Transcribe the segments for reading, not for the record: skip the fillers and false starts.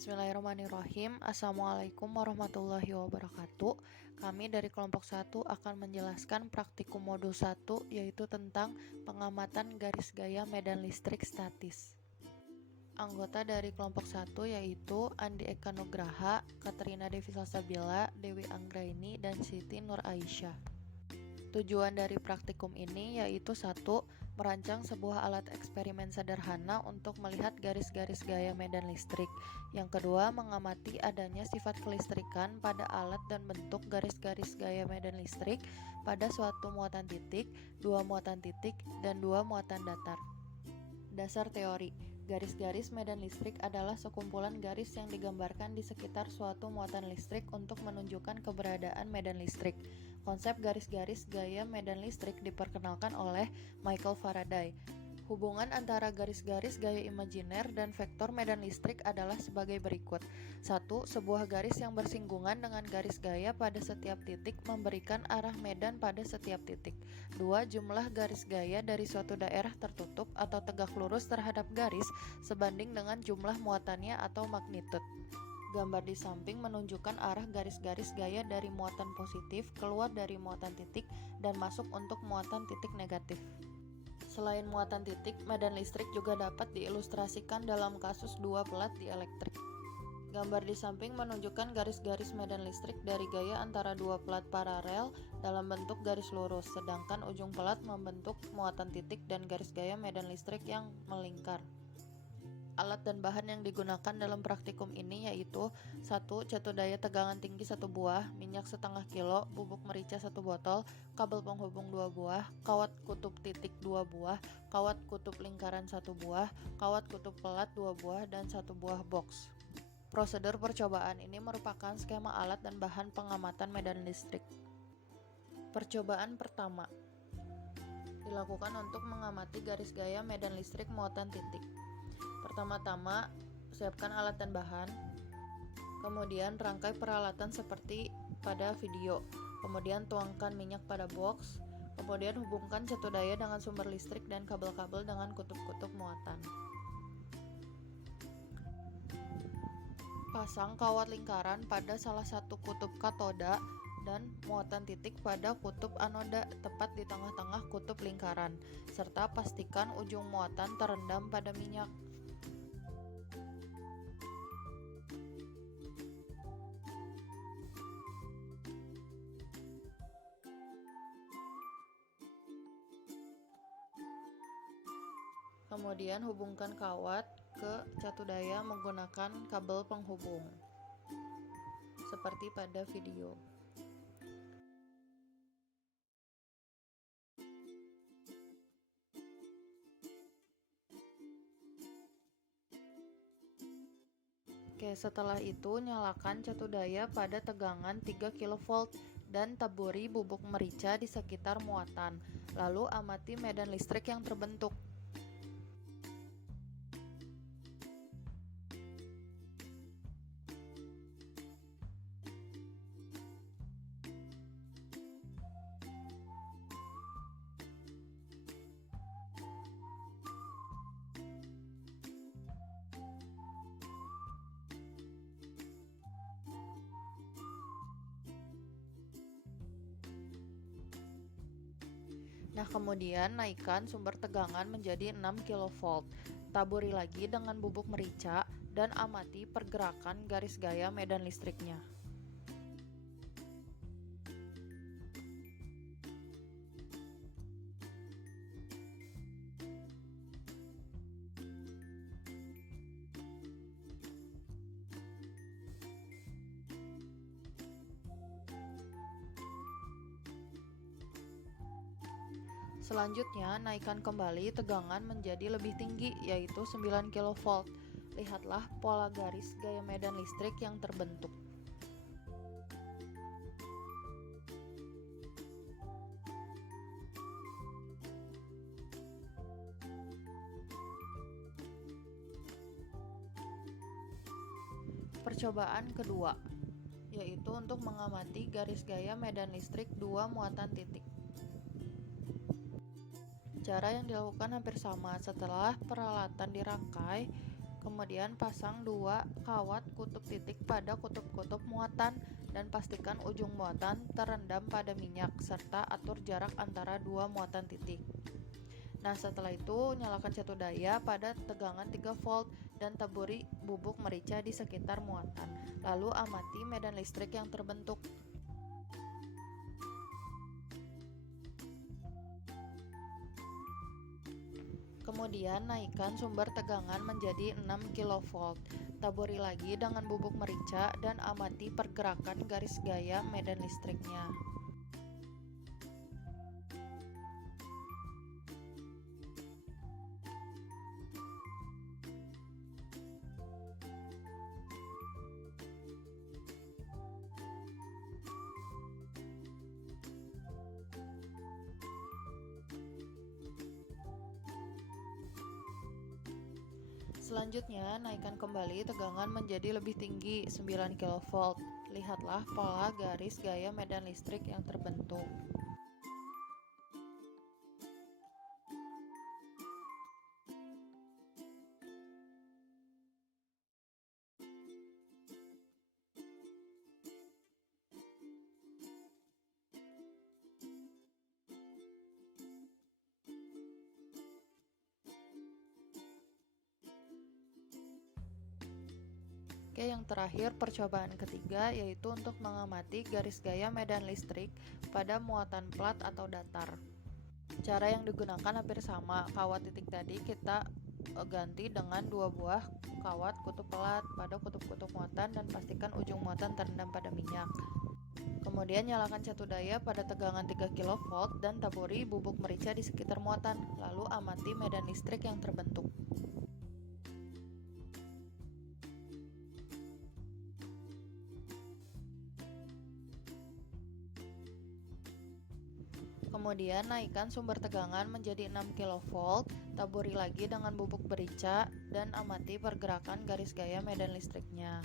Bismillahirrahmanirrahim. Assalamualaikum warahmatullahi wabarakatuh. Kami dari kelompok 1 akan menjelaskan praktikum modul 1, yaitu tentang pengamatan garis gaya medan listrik statis. Anggota dari kelompok 1 yaitu Andi Eka Nugraha, Katrina Devi Salsabila, Dewi Anggraini, dan Siti Nur Aisyah. Tujuan dari praktikum ini yaitu 1. Merancang sebuah alat eksperimen sederhana untuk melihat garis-garis gaya medan listrik. Yang kedua, mengamati adanya sifat kelistrikan pada alat dan bentuk garis-garis gaya medan listrik pada suatu muatan titik, dua muatan titik, dan dua muatan datar. Dasar teori. Garis-garis medan listrik adalah sekumpulan garis yang digambarkan di sekitar suatu muatan listrik untuk menunjukkan keberadaan medan listrik. Konsep garis-garis gaya medan listrik diperkenalkan oleh Michael Faraday. Hubungan antara garis-garis gaya imajiner dan vektor medan listrik adalah sebagai berikut. 1. Sebuah garis yang bersinggungan dengan garis gaya pada setiap titik memberikan arah medan pada setiap titik. 2. Jumlah garis gaya dari suatu daerah tertutup atau tegak lurus terhadap garis sebanding dengan jumlah muatannya atau magnitud. Gambar di samping menunjukkan arah garis-garis gaya dari muatan positif keluar dari muatan titik dan masuk untuk muatan titik negatif. Selain muatan titik, medan listrik juga dapat diilustrasikan dalam kasus dua pelat dielektrik. Gambar di samping menunjukkan garis-garis medan listrik dari gaya antara dua pelat paralel dalam bentuk garis lurus, sedangkan ujung pelat membentuk muatan titik dan garis gaya medan listrik yang melingkar. Alat dan bahan yang digunakan dalam praktikum ini yaitu 1. Catu daya tegangan tinggi 1 buah, minyak setengah kilo, bubuk merica 1 botol, kabel penghubung 2 buah, kawat kutub titik 2 buah, kawat kutub lingkaran 1 buah, kawat kutub pelat 2 buah, dan 1 buah box. Prosedur percobaan ini merupakan skema alat dan bahan pengamatan medan listrik. Percobaan pertama dilakukan untuk mengamati garis gaya medan listrik muatan titik. Pertama-tama, siapkan alat dan bahan. Kemudian rangkai peralatan seperti pada video. Kemudian tuangkan minyak pada box. Kemudian hubungkan catu daya dengan sumber listrik dan kabel-kabel dengan kutub-kutub muatan. Pasang kawat lingkaran pada salah satu kutub katoda dan muatan titik pada kutub anoda tepat di tengah-tengah kutub lingkaran, serta pastikan ujung muatan terendam pada minyak. Kemudian hubungkan kawat ke catu daya menggunakan kabel penghubung, seperti pada video. Oke, setelah itu nyalakan catu daya pada tegangan 3 kV dan taburi bubuk merica di sekitar muatan. Lalu amati medan listrik yang terbentuk. Nah, kemudian naikkan sumber tegangan menjadi 6 kV. Taburi lagi dengan bubuk merica dan amati pergerakan garis gaya medan listriknya. Selanjutnya, naikkan kembali tegangan menjadi lebih tinggi, yaitu 9 kV. Lihatlah pola garis gaya medan listrik yang terbentuk. Percobaan kedua, yaitu untuk mengamati garis gaya medan listrik dua muatan titik. Cara yang dilakukan hampir sama. Setelah peralatan dirangkai, Kemudian pasang dua kawat kutub titik pada kutub-kutub muatan dan pastikan ujung muatan terendam pada minyak serta atur jarak antara dua muatan titik. Nah, setelah itu nyalakan catu daya pada tegangan 3 volt dan taburi bubuk merica di sekitar muatan. Lalu amati medan listrik yang terbentuk. Kemudian naikkan sumber tegangan menjadi 6 kV. Taburi lagi dengan bubuk merica dan amati pergerakan garis gaya medan listriknya. Selanjutnya, naikkan kembali tegangan menjadi lebih tinggi, 9 kV. Lihatlah pola garis gaya medan listrik yang terbentuk. Oke, yang terakhir percobaan ketiga yaitu untuk mengamati garis gaya medan listrik pada muatan plat atau datar. Cara yang digunakan hampir sama, kawat titik tadi kita ganti dengan dua buah kawat kutub plat pada kutub-kutub muatan dan pastikan ujung muatan terendam pada minyak. Kemudian nyalakan catu daya pada tegangan 3 kV dan taburi bubuk merica di sekitar muatan, lalu amati medan listrik yang terbentuk. Kemudian naikkan sumber tegangan menjadi 6 kV, taburi lagi dengan bubuk merica dan amati pergerakan garis gaya medan listriknya.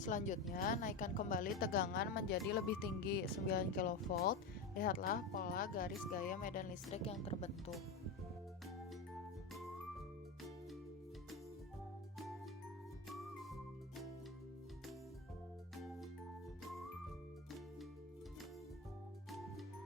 Selanjutnya, naikkan kembali tegangan menjadi lebih tinggi, 9 kV. Lihatlah pola garis gaya medan listrik yang terbentuk.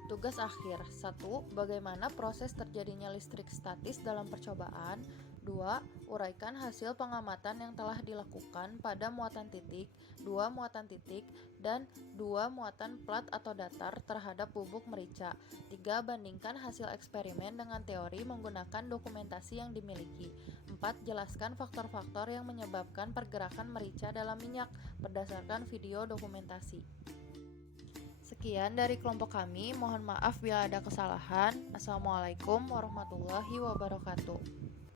Tugas akhir. 1. Bagaimana proses terjadinya listrik statis dalam percobaan? 2. Uraikan hasil pengamatan yang telah dilakukan pada muatan titik, 2 muatan titik, dan 2 muatan plat atau datar terhadap bubuk merica. 3. Bandingkan hasil eksperimen dengan teori menggunakan dokumentasi yang dimiliki. 4. Jelaskan faktor-faktor yang menyebabkan pergerakan merica dalam minyak berdasarkan video dokumentasi. Sekian dari kelompok kami, mohon maaf bila ada kesalahan. Assalamualaikum warahmatullahi wabarakatuh.